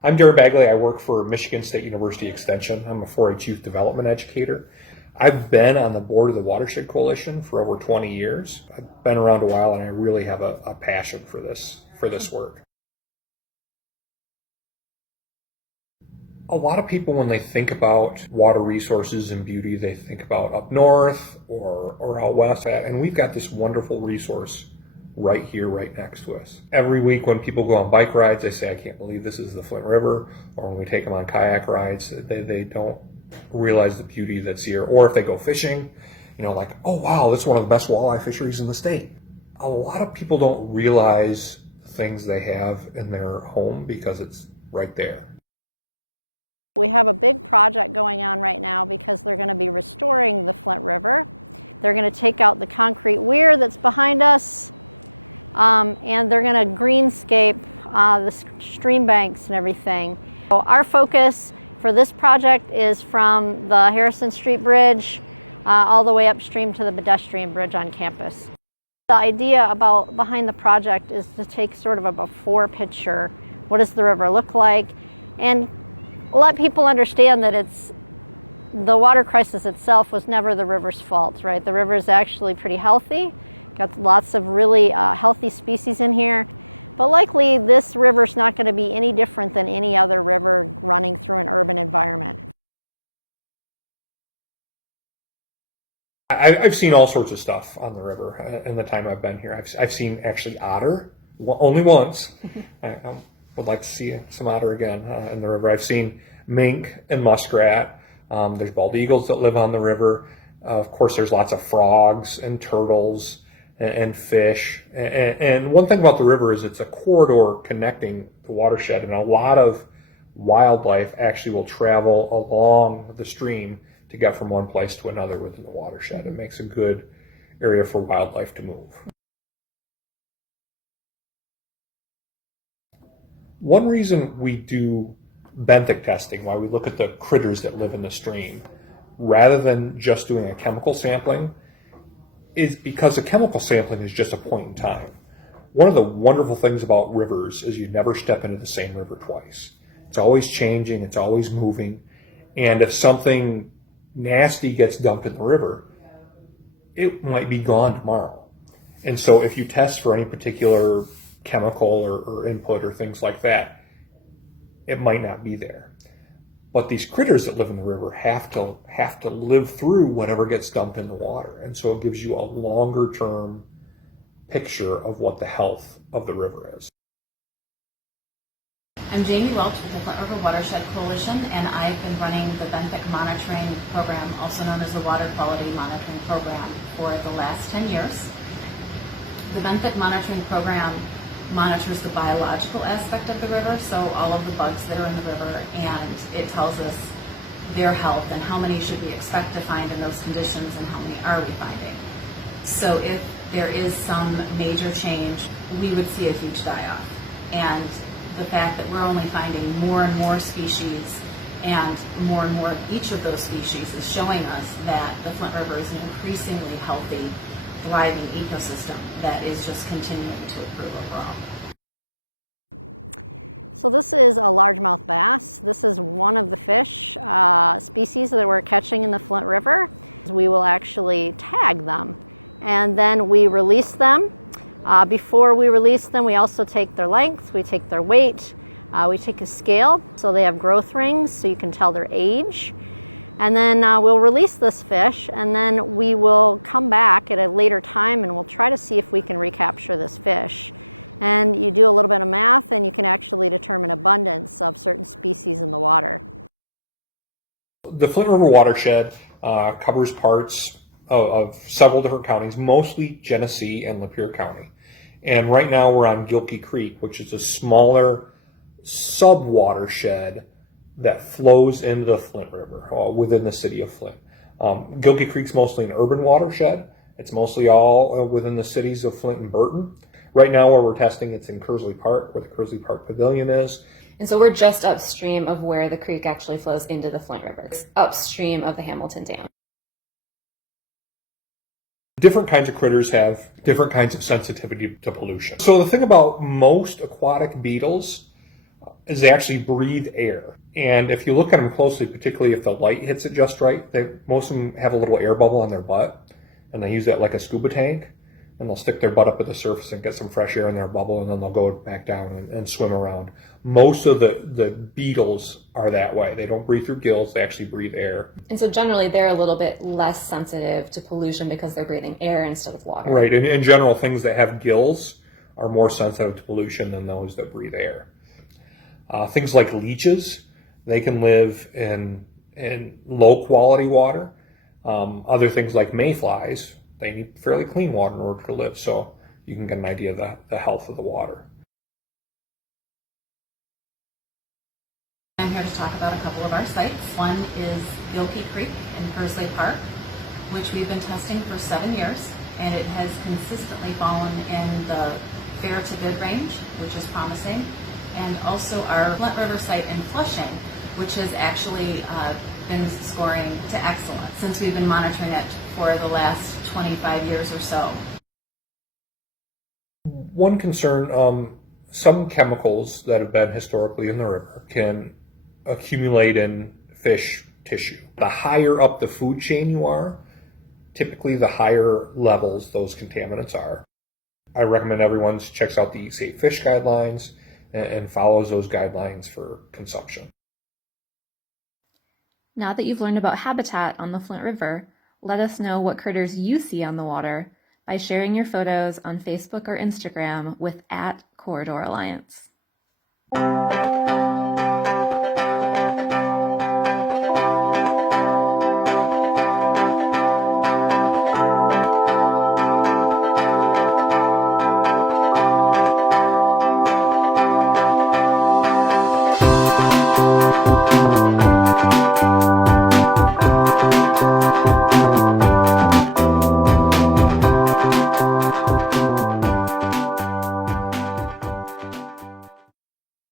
I'm Darren Bagley. I work for Michigan State University Extension. I'm a 4-H youth development educator. I've been on the board of the Watershed Coalition for over 20 years. I've been around a while, and I really have a passion for this work. A lot of people, when they think about water resources and beauty, they think about up north or out west, and we've got this wonderful resource right here, right next to us. Every week when people go on bike rides, they say, I can't believe this is the Flint River. Or when we take them on kayak rides, they don't realize the beauty that's here. Or if they go fishing, like, oh wow, that's one of the best walleye fisheries in the state. A lot of people don't realize things they have in their home because it's right there. I've seen all sorts of stuff on the river in the time I've been here. I've seen actually otter, only once. I would like to see some otter again in the river. I've seen mink and muskrat. There's bald eagles that live on the river. Of course, there's lots of frogs and turtles and fish. And one thing about the river is it's a corridor connecting the watershed, and a lot of wildlife actually will travel along the stream to get from one place to another within the watershed. It makes a good area for wildlife to move. One reason we do benthic testing, why we look at the critters that live in the stream, rather than just doing a chemical sampling, is because a chemical sampling is just a point in time. One of the wonderful things about rivers is you never step into the same river twice. It's always changing, it's always moving, and if something nasty gets dumped in the river, it might be gone tomorrow. And so if you test for any particular chemical or input or things like that, it might not be there. But these critters that live in the river have to live through whatever gets dumped in the water. And so it gives you a longer term picture of what the health of the river is. I'm Jamie Welch with the Flint River Watershed Coalition, and I've been running the benthic monitoring program, also known as the Water Quality Monitoring Program, for the last 10 years. The benthic monitoring program monitors the biological aspect of the river, so all of the bugs that are in the river, and it tells us their health and how many should we expect to find in those conditions and how many are we finding. So if there is some major change, we would see a huge die-off. And the fact that we're only finding more and more species and more of each of those species is showing us that the Flint River is an increasingly healthy, thriving ecosystem that is just continuing to improve overall. The Flint River watershed covers parts of several different counties, mostly Genesee and Lapeer County. And right now we're on Gilkey Creek, which is a smaller sub-watershed that flows into the Flint River within the city of Flint. Gilkey Creek's mostly an urban watershed. It's mostly all within the cities of Flint and Burton. Right now where we're testing, it's in Kersley Park, where the Kersley Park Pavilion is. And so we're just upstream of where the creek actually flows into the Flint River. It's upstream of the Hamilton Dam. Different kinds of critters have different kinds of sensitivity to pollution. So the thing about most aquatic beetles is they actually breathe air. And if you look at them closely, particularly if the light hits it just right, most of them have a little air bubble on their butt, and they use that like a scuba tank, and they'll stick their butt up at the surface and get some fresh air in their bubble, and then they'll go back down and swim around. Most of the beetles are that way. They don't breathe through gills, they actually breathe air. And so generally they're a little bit less sensitive to pollution because they're breathing air instead of water. Right. In general, things that have gills are more sensitive to pollution than those that breathe air. Things like leeches, they can live in low quality water. Other things like mayflies, they need fairly clean water in order to live. So you can get an idea of the health of the water. I'm here to talk about a couple of our sites. One is Gilkey Creek in Pursley Park, which we've been testing for 7 years, and it has consistently fallen in the fair to good range, which is promising. And also our Flint River site in Flushing, which has actually been scoring to excellent since we've been monitoring it for the last 25 years or so. One concern, some chemicals that have been historically in the river can accumulate in fish tissue. The higher up the food chain you are, typically the higher levels those contaminants are. I recommend everyone checks out the Eat Safe Fish guidelines and follows those guidelines for consumption. Now that you've learned about habitat on the Flint River, let us know what critters you see on the water by sharing your photos on Facebook or Instagram with @Corridor Alliance.